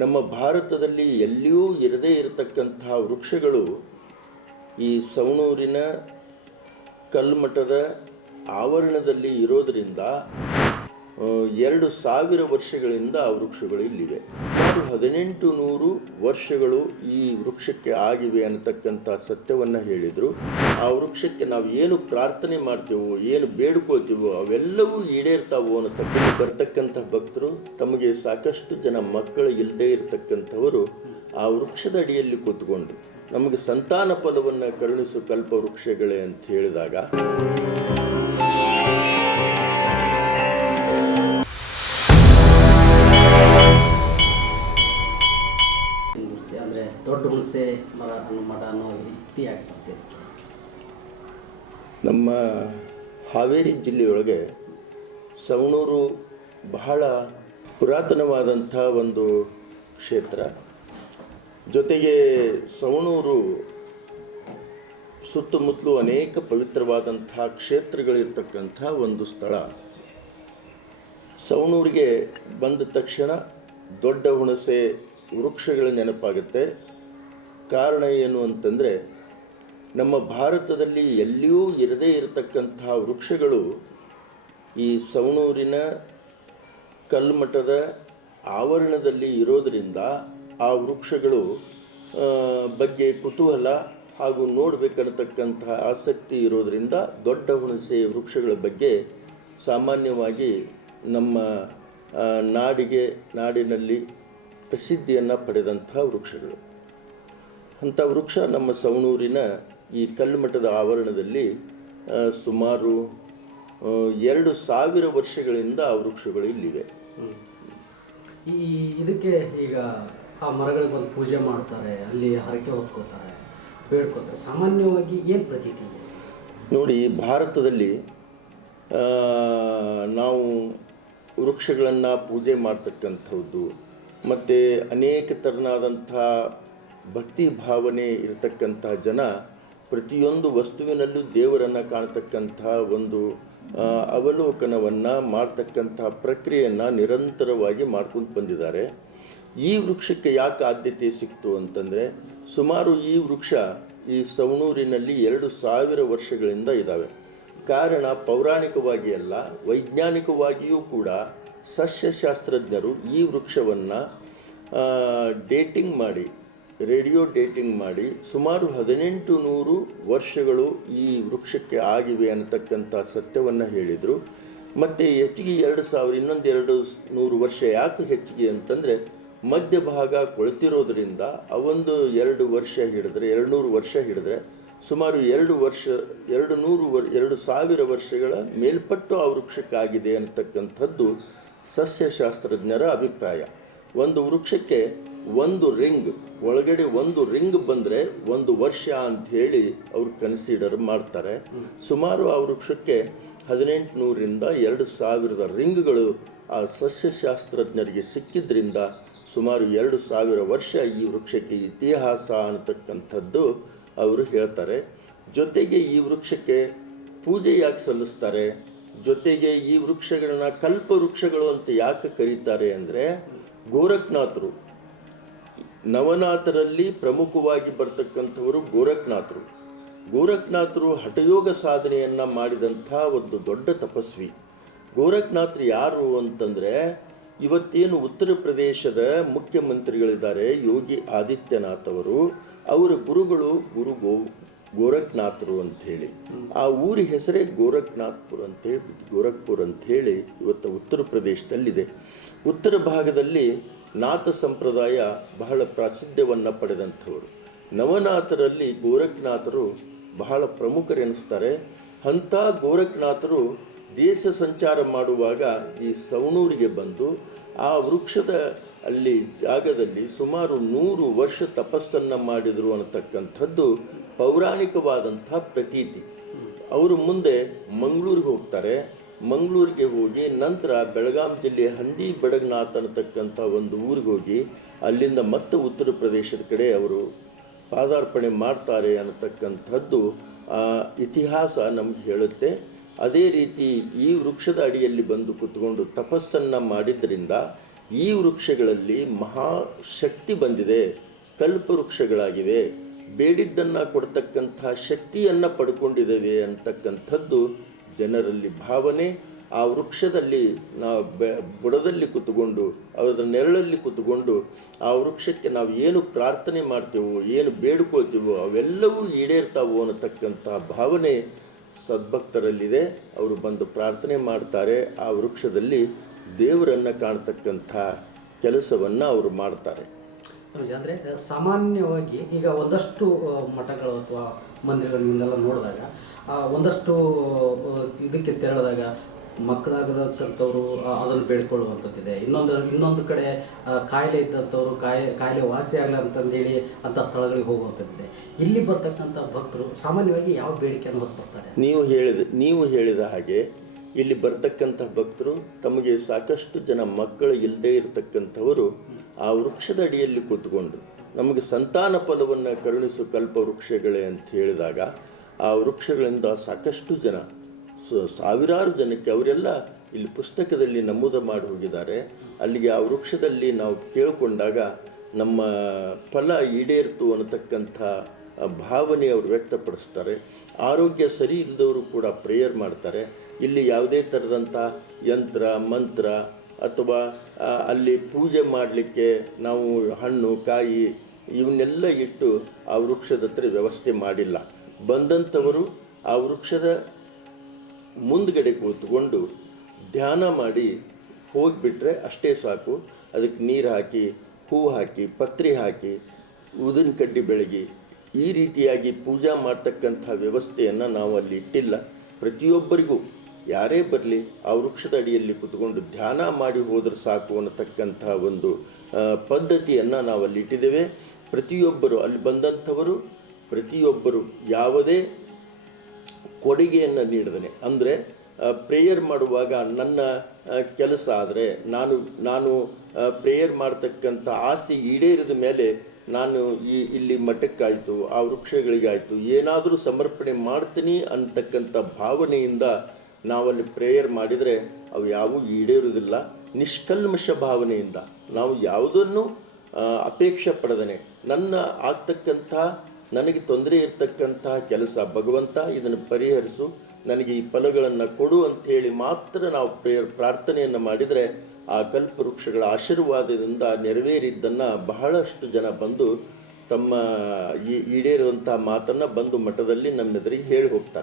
ನಮ್ಮ ಭಾರತದಲ್ಲಿ ಎಲ್ಲಿಯೂ ಇರದೇ ಇರತಕ್ಕಂತಹ ವೃಕ್ಷಗಳು ಈ ಸವಣೂರಿನ ಕಲ್ಮಠದ ಆವರಣದಲ್ಲಿ ಇರೋದರಿಂದ 2000 ವರ್ಷಗಳಿಂದ ಆ ವೃಕ್ಷಗಳು ಇಲ್ಲಿವೆ. 1800 ವರ್ಷಗಳು ಈ ವೃಕ್ಷಕ್ಕೆ ಆಗಿವೆ ಅನ್ನತಕ್ಕಂಥ ಸತ್ಯವನ್ನು ಹೇಳಿದರು. ಆ ವೃಕ್ಷಕ್ಕೆ ನಾವು ಏನು ಪ್ರಾರ್ಥನೆ ಮಾಡ್ತೀವೋ, ಏನು ಬೇಡ್ಕೋತೀವೋ ಅವೆಲ್ಲವೂ ಈಡೇರ್ತಾವೋ ಅನ್ನತಕ್ಕ ಬರ್ತಕ್ಕಂಥ ಭಕ್ತರು, ತಮಗೆ ಸಾಕಷ್ಟು ಜನ ಮಕ್ಕಳು ಇಲ್ಲದೇ ಇರತಕ್ಕಂಥವರು ಆ ವೃಕ್ಷದ ಅಡಿಯಲ್ಲಿ ಕೂತ್ಕೊಂಡು ನಮಗೆ ಸಂತಾನ ಫಲವನ್ನು ಕರುಣಿಸು ಕಲ್ಪ ವೃಕ್ಷಗಳೇ ಅಂತ ಹೇಳಿದಾಗ ಅಂದರೆ ದೊಡ್ಡ ಹುಣಸೆ ಮಠ ಅನ್ನೋ ಇತಿಹಾಸ ನಮ್ಮ ಹಾವೇರಿ ಜಿಲ್ಲೆಯೊಳಗೆ ಸವಣೂರು ಬಹಳ ಪುರಾತನವಾದಂಥ ಒಂದು ಕ್ಷೇತ್ರ. ಜೊತೆಗೆ ಸವಣೂರು ಸುತ್ತಮುತ್ತಲು ಅನೇಕ ಪವಿತ್ರವಾದಂಥ ಕ್ಷೇತ್ರಗಳಿರ್ತಕ್ಕಂಥ ಒಂದು ಸ್ಥಳ. ಸವಣೂರಿಗೆ ಬಂದ ತಕ್ಷಣ ದೊಡ್ಡ ಹುಣಸೆ ವೃಕ್ಷಗಳ ನೆನಪಾಗುತ್ತೆ. ಕಾರಣ ಏನು ಅಂತಂದರೆ, ನಮ್ಮ ಭಾರತದಲ್ಲಿ ಎಲ್ಲಿಯೂ ಇರದೇ ಇರತಕ್ಕಂತಹ ವೃಕ್ಷಗಳು ಈ ಸವಣೂರಿನ ಕಲ್ಮಠದ ಆವರಣದಲ್ಲಿ ಇರೋದರಿಂದ ಆ ವೃಕ್ಷಗಳು ಬಗ್ಗೆ ಕುತೂಹಲ ಹಾಗೂ ನೋಡಬೇಕನ್ನತಕ್ಕಂತಹ ಆಸಕ್ತಿ ಇರೋದರಿಂದ ದೊಡ್ಡ ಹುಣಸೆ ವೃಕ್ಷಗಳ ಬಗ್ಗೆ ಸಾಮಾನ್ಯವಾಗಿ ನಮ್ಮ ನಾಡಿನಲ್ಲಿ ಪ್ರಸಿದ್ಧಿಯನ್ನು ಪಡೆದಂಥ ವೃಕ್ಷಗಳು. ಅಂಥ ವೃಕ್ಷ ನಮ್ಮ ಸವಣೂರಿನ ಈ ಕಲ್ಮಠದ ಆವರಣದಲ್ಲಿ ಸುಮಾರು 2000 ವರ್ಷಗಳಿಂದ ಆ ವೃಕ್ಷಗಳು ಇಲ್ಲಿವೆ. ಇದಕ್ಕೆ ಈಗ ಆ ಮರಗಳಿಗೆ ಒಂದು ಪೂಜೆ ಮಾಡ್ತಾರೆ, ಅಲ್ಲಿ ಹರಕೆ ಹೊತ್ಕೋತಾರೆ, ಬೇಡ್ಕೋತಾರೆ. ಸಾಮಾನ್ಯವಾಗಿ ಏನು ಪ್ರತೀತಿ ಇದೆ ನೋಡಿ. ಭಾರತದಲ್ಲಿ ನಾವು ವೃಕ್ಷಗಳನ್ನು ಪೂಜೆ ಮಾಡ್ತಕ್ಕಂಥದ್ದು ಮತ್ತು ಅನೇಕ ಥರನಾದಂಥ ಭಕ್ತಿ ಭಾವನೆ ಇರತಕ್ಕಂಥ ಜನ ಪ್ರತಿಯೊಂದು ವಸ್ತುವಿನಲ್ಲೂ ದೇವರನ್ನು ಕಾಣತಕ್ಕಂಥ ಒಂದು ಅವಲೋಕನವನ್ನು ಮಾಡ್ತಕ್ಕಂಥ ಪ್ರಕ್ರಿಯೆಯನ್ನು ನಿರಂತರವಾಗಿ ಮಾಡ್ಕೊಂಡು ಬಂದಿದ್ದಾರೆ. ಈ ವೃಕ್ಷಕ್ಕೆ ಯಾಕೆ ಆದ್ಯತೆ ಸಿಕ್ತು ಅಂತಂದರೆ, ಸುಮಾರು ಈ ವೃಕ್ಷ ಈ ಸವಣೂರಿನಲ್ಲಿ 2000 ವರ್ಷಗಳಿಂದ ಇದ್ದಾವೆ. ಕಾರಣ ಪೌರಾಣಿಕವಾಗಿ ಅಲ್ಲ, ವೈಜ್ಞಾನಿಕವಾಗಿಯೂ ಕೂಡ ಸಸ್ಯಶಾಸ್ತ್ರಜ್ಞರು ಈ ವೃಕ್ಷವನ್ನು ರೇಡಿಯೋ ಡೇಟಿಂಗ್ ಮಾಡಿ ಸುಮಾರು 1800 ವರ್ಷಗಳು ಈ ವೃಕ್ಷಕ್ಕೆ ಆಗಿವೆ ಅನ್ನತಕ್ಕಂಥ ಸತ್ಯವನ್ನು ಹೇಳಿದರು. ಮತ್ತು ಹೆಚ್ಚಿಗೆ 2000 ಇನ್ನೊಂದು 200 ವರ್ಷ ಯಾಕೆ ಹೆಚ್ಚಿಗೆ ಅಂತಂದರೆ, ಮಧ್ಯಭಾಗ ಕೊಳ್ತಿರೋದ್ರಿಂದ ಅವೊಂದು 200 ವರ್ಷ ಹಿಡಿದ್ರೆ ಸುಮಾರು 2000 ವರ್ಷಗಳ ಮೇಲ್ಪಟ್ಟು ಆ ವೃಕ್ಷಕ್ಕಾಗಿದೆ ಅಂತಕ್ಕಂಥದ್ದು ಸಸ್ಯಶಾಸ್ತ್ರಜ್ಞರ ಅಭಿಪ್ರಾಯ. ಒಂದು ವೃಕ್ಷಕ್ಕೆ ಒಂದು ರಿಂಗ್ ಒಳಗಡೆ ಒಂದು ರಿಂಗ್ ಬಂದರೆ 1 ವರ್ಷ ಅಂಥೇಳಿ ಅವರು ಕನ್ಸಿಡರ್ ಮಾಡ್ತಾರೆ. ಸುಮಾರು ಆ ವೃಕ್ಷಕ್ಕೆ 1800ರಿಂದ 2000 ರಿಂಗ್ಗಳು ಆ ಸಸ್ಯಶಾಸ್ತ್ರಜ್ಞರಿಗೆ ಸಿಕ್ಕಿದ್ರಿಂದ ಸುಮಾರು 2000 ವರ್ಷ ಈ ವೃಕ್ಷಕ್ಕೆ ಇತಿಹಾಸ ಅನ್ನತಕ್ಕಂಥದ್ದು ಅವರು ಹೇಳ್ತಾರೆ. ಜೊತೆಗೆ ಈ ವೃಕ್ಷಕ್ಕೆ ಪೂಜೆ ಯಾಕೆ ಸಲ್ಲಿಸ್ತಾರೆ, ಜೊತೆಗೆ ಈ ವೃಕ್ಷಗಳನ್ನ ಕಲ್ಪ ವೃಕ್ಷಗಳು ಅಂತ ಯಾಕೆ ಕರೀತಾರೆ ಅಂದರೆ, ಗೋರಖ್ನಾಥರು, ನವನಾಥರಲ್ಲಿ ಪ್ರಮುಖವಾಗಿ ಬರ್ತಕ್ಕಂಥವರು ಗೋರಖ್ನಾಥರು ಹಠಯೋಗ ಸಾಧನೆಯನ್ನು ಮಾಡಿದಂಥ ಒಂದು ದೊಡ್ಡ ತಪಸ್ವಿ. ಗೋರಖ್ನಾಥರು ಯಾರು ಅಂತಂದರೆ, ಇವತ್ತೇನು ಉತ್ತರ ಪ್ರದೇಶದ ಮುಖ್ಯಮಂತ್ರಿಗಳಿದ್ದಾರೆ ಯೋಗಿ ಆದಿತ್ಯನಾಥ್ ಅವರು, ಅವರ ಗುರುಗಳು ಗೋರಖ್ನಾಥರು ಅಂಥೇಳಿ. ಆ ಊರಿ ಹೆಸರೇ ಗೋರಖ್ಪುರ್ ಅಂಥೇಳಿ ಇವತ್ತು ಉತ್ತರ ಪ್ರದೇಶದಲ್ಲಿದೆ. ಉತ್ತರ ಭಾಗದಲ್ಲಿ ನಾಥ ಸಂಪ್ರದಾಯ ಬಹಳ ಪ್ರಾಸಿದ್ಧವನ್ನು ಪಡೆದಂಥವರು. ನವನಾಥರಲ್ಲಿ ಗೋರಖ್ನಾಥರು ಬಹಳ ಪ್ರಮುಖರೆನಿಸ್ತಾರೆ. ಅಂಥ ಗೋರಖ್ನಾಥರು ದೇಶ ಸಂಚಾರ ಮಾಡುವಾಗ ಈ ಸವಣೂರಿಗೆ ಬಂದು ಆ ವೃಕ್ಷದ ಜಾಗದಲ್ಲಿ ಸುಮಾರು 100 ವರ್ಷ ತಪಸ್ಸನ್ನು ಮಾಡಿದರು ಅನ್ನತಕ್ಕಂಥದ್ದು ಪೌರಾಣಿಕವಾದಂಥ ಪ್ರತೀತಿ. ಅವರು ಮುಂದೆ ಮಂಗಳೂರಿಗೆ ಹೋಗ್ತಾರೆ. ಮಂಗಳೂರಿಗೆ ಹೋಗಿ ನಂತರ ಬೆಳಗಾಂ ಜಿಲ್ಲೆ ಹಂದಿ ಬೆಡಗನಾಥ್ ಅನ್ನತಕ್ಕಂಥ ಒಂದು ಊರಿಗೆ ಹೋಗಿ ಅಲ್ಲಿಂದ ಮತ್ತೆ ಉತ್ತರ ಪ್ರದೇಶದ ಕಡೆ ಅವರು ಪಾದಾರ್ಪಣೆ ಮಾಡ್ತಾರೆ ಅನ್ನತಕ್ಕಂಥದ್ದು ಇತಿಹಾಸ ನಮ್ಗೆ ಹೇಳುತ್ತೆ. ಅದೇ ರೀತಿ ಈ ವೃಕ್ಷದ ಅಡಿಯಲ್ಲಿ ಬಂದು ಕೂತ್ಕೊಂಡು ತಪಸ್ಸನ್ನು ಮಾಡಿದ್ದರಿಂದ ಈ ವೃಕ್ಷಗಳಲ್ಲಿ ಮಹಾಶಕ್ತಿ ಬಂದಿದೆ, ಕಲ್ಪವೃಕ್ಷಗಳಾಗಿವೆ, ಬೇಡಿದ್ದನ್ನು ಕೊಡ್ತಕ್ಕಂಥ ಶಕ್ತಿಯನ್ನು ಪಡ್ಕೊಂಡಿದ್ದೇವೆ ಅಂತಕ್ಕಂಥದ್ದು ಜನರಲ್ಲಿ ಭಾವನೆ. ಆ ವೃಕ್ಷದಲ್ಲಿ ನಾವು ಬುಡದಲ್ಲಿ ಕೂತ್ಕೊಂಡು ಅದರ ನೆರಳಲ್ಲಿ ಕೂತ್ಕೊಂಡು ಆ ವೃಕ್ಷಕ್ಕೆ ನಾವು ಏನು ಪ್ರಾರ್ಥನೆ ಮಾಡ್ತೇವೋ, ಏನು ಬೇಡ್ಕೊಳ್ತೀವೋ ಅವೆಲ್ಲವೂ ಈಡೇರ್ತಾವೋ ಅನ್ನತಕ್ಕಂಥ ಭಾವನೆ ಸದ್ಭಕ್ತರಲ್ಲಿದೆ. ಅವರು ಬಂದು ಪ್ರಾರ್ಥನೆ ಮಾಡ್ತಾರೆ, ಆ ವೃಕ್ಷದಲ್ಲಿ ದೇವರನ್ನು ಕಾಣ್ತಕ್ಕಂಥ ಕೆಲಸವನ್ನು ಅವರು ಮಾಡ್ತಾರೆ. ಅಂದರೆ ಸಾಮಾನ್ಯವಾಗಿ ಈಗ ಒಂದಷ್ಟು ಮಠಗಳು ಅಥವಾ ಮಂದಿರಗಳನ್ನೆಲ್ಲ ನೋಡಿದಾಗ ಒಂದಷ್ಟು ಇದಕ್ಕೆ ತೆರಳಿದಾಗ ಮಕ್ಕಳಾಗತಕ್ಕಂಥವ್ರು ಅದನ್ನು ಬೇಡ್ಕೊಳ್ಳುವಂಥದ್ದಿದೆ. ಇನ್ನೊಂದು ಕಡೆ ಕಾಯಿಲೆ ಇದ್ದಂಥವ್ರು ಕಾಯಿಲೆ ವಾಸಿ ಆಗಲ್ಲ ಅಂತಂದೇಳಿ ಅಂಥ ಸ್ಥಳಗಳಿಗೆ ಹೋಗುವಂಥದ್ದಿದೆ. ಇಲ್ಲಿ ಬರ್ತಕ್ಕಂಥ ಭಕ್ತರು ಸಾಮಾನ್ಯವಾಗಿ ಯಾವ ಬೇಡಿಕೆಯನ್ನು ಹೊತ್ತು ಬರ್ತಾರೆ? ನೀವು ಹೇಳಿದ ಹಾಗೆ ಇಲ್ಲಿ ಬರ್ತಕ್ಕಂಥ ಭಕ್ತರು ತಮಗೆ ಸಾಕಷ್ಟು ಜನ ಮಕ್ಕಳು ಇಲ್ಲದೇ ಇರತಕ್ಕಂಥವರು ಆ ವೃಕ್ಷದ ಅಡಿಯಲ್ಲಿ ಕೂತ್ಕೊಂಡು ನಮಗೆ ಸಂತಾನ ಫಲವನ್ನು ಕರುಣಿಸು ಕಲ್ಪವೃಕ್ಷಗಳೇ ಅಂತ ಹೇಳಿದಾಗ ಆ ವೃಕ್ಷಗಳಿಂದ ಸಾಕಷ್ಟು ಜನ ಸಾವಿರಾರು ಜನಕ್ಕೆ ಅವರೆಲ್ಲ ಇಲ್ಲಿ ಪುಸ್ತಕದಲ್ಲಿ ನಮೂದು ಮಾಡಿ ಹೋಗಿದ್ದಾರೆ. ಅಲ್ಲಿಗೆ ಆ ವೃಕ್ಷದಲ್ಲಿ ನಾವು ಕೇಳಿಕೊಂಡಾಗ ನಮ್ಮ ಫಲ ಈಡೇರಿತು ಅನ್ನತಕ್ಕಂಥ ಭಾವನೆ ಅವರು ವ್ಯಕ್ತಪಡಿಸ್ತಾರೆ. ಆರೋಗ್ಯ ಸರಿ ಇಲ್ಲದವರು ಕೂಡ ಪ್ರೇಯರ್ ಮಾಡ್ತಾರೆ. ಇಲ್ಲಿ ಯಾವುದೇ ಥರದಂಥ ಯಂತ್ರ ಮಂತ್ರ ಅಥವಾ ಅಲ್ಲಿ ಪೂಜೆ ಮಾಡಲಿಕ್ಕೆ ನಾವು ಹಣ್ಣು ಕಾಯಿ ಇವನ್ನೆಲ್ಲ ಇಟ್ಟು ಆ ವೃಕ್ಷದ ಹತ್ರ ವ್ಯವಸ್ಥೆ ಮಾಡಿಲ್ಲ. ಬಂದಂಥವರು ಆ ವೃಕ್ಷದ ಮುಂದ್ಗಡೆ ಕುಳಿತುಕೊಂಡು ಧ್ಯಾನ ಮಾಡಿ ಹೋಗಿಬಿಟ್ರೆ ಅಷ್ಟೇ ಸಾಕು. ಅದಕ್ಕೆ ನೀರು ಹಾಕಿ, ಹೂ ಹಾಕಿ, ಪತ್ರಿ ಹಾಕಿ, ಉದಿನ ಕಡ್ಡಿ ಬೆಳಗಿ ಈ ರೀತಿಯಾಗಿ ಪೂಜಾ ಮಾಡ್ತಕ್ಕಂಥ ವ್ಯವಸ್ಥೆಯನ್ನು ನಾವು ಅಲ್ಲಿ ಇಟ್ಟಿಲ್ಲ. ಪ್ರತಿಯೊಬ್ಬರಿಗೂ ಯಾರೇ ಬರಲಿ ಆ ವೃಕ್ಷದ ಅಡಿಯಲ್ಲಿ ಕೂತ್ಕೊಂಡು ಧ್ಯಾನ ಮಾಡಿ ಹೋದ್ರೆ ಸಾಕು ಅನ್ನತಕ್ಕಂಥ ಒಂದು ಪದ್ಧತಿಯನ್ನು ನಾವು ಅಲ್ಲಿ ಇಟ್ಟಿದ್ದೇವೆ. ಪ್ರತಿಯೊಬ್ಬರು ಅಲ್ಲಿ ಬಂದಂಥವರು ಪ್ರತಿಯೊಬ್ಬರು ಯಾವುದೇ ಕೊಡುಗೆಯನ್ನು ನೀಡಿದನೆ, ಅಂದರೆ ಪ್ರೇಯರ್ ಮಾಡುವಾಗ ನನ್ನ ಕೆಲಸ ಆದರೆ ನಾನು ಪ್ರೇಯರ್ ಮಾಡ್ತಕ್ಕಂಥ ಆಸೆ ಈಡೇರಿದ ಮೇಲೆ ನಾನು ಇಲ್ಲಿ ಮಠಕ್ಕಾಯಿತು ಆ ವೃಕ್ಷಗಳಿಗಾಯಿತು ಏನಾದರೂ ಸಮರ್ಪಣೆ ಮಾಡ್ತೀನಿ ಅಂತಕ್ಕಂಥ ಭಾವನೆಯಿಂದ ನಾವಲ್ಲಿ ಪ್ರೇಯರ್ ಮಾಡಿದರೆ ಅವು ಯಾವುವು ಈಡೇರುವುದಿಲ್ಲ. ನಿಷ್ಕಲ್ಮಶ ಭಾವನೆಯಿಂದ ನಾವು ಯಾವುದನ್ನು ಅಪೇಕ್ಷೆ ಪಡೆದನೆ ನನ್ನ ಆಗ್ತಕ್ಕಂಥ ನನಗೆ ತೊಂದರೆ ಇರ್ತಕ್ಕಂಥ ಕೆಲಸ ಭಗವಂತ ಇದನ್ನು ಪರಿಹರಿಸು, ನನಗೆ ಈ ಫಲಗಳನ್ನು ಕೊಡು ಅಂಥೇಳಿ ಮಾತ್ರ ನಾವು ಪ್ರಾರ್ಥನೆಯನ್ನು ಮಾಡಿದರೆ ಆ ಕಲ್ಪವೃಕ್ಷಗಳ ಆಶೀರ್ವಾದದಿಂದ ನೆರವೇರಿದ್ದನ್ನು ಬಹಳಷ್ಟು ಜನ ಬಂದು ತಮ್ಮ ಈಡೇರುವಂಥ ಮಾತನ್ನು ಬಂದು ಮಠದಲ್ಲಿ ನಮ್ಮೆದುರಿಗೆ ಹೇಳಿ ಹೋಗ್ತಾರೆ.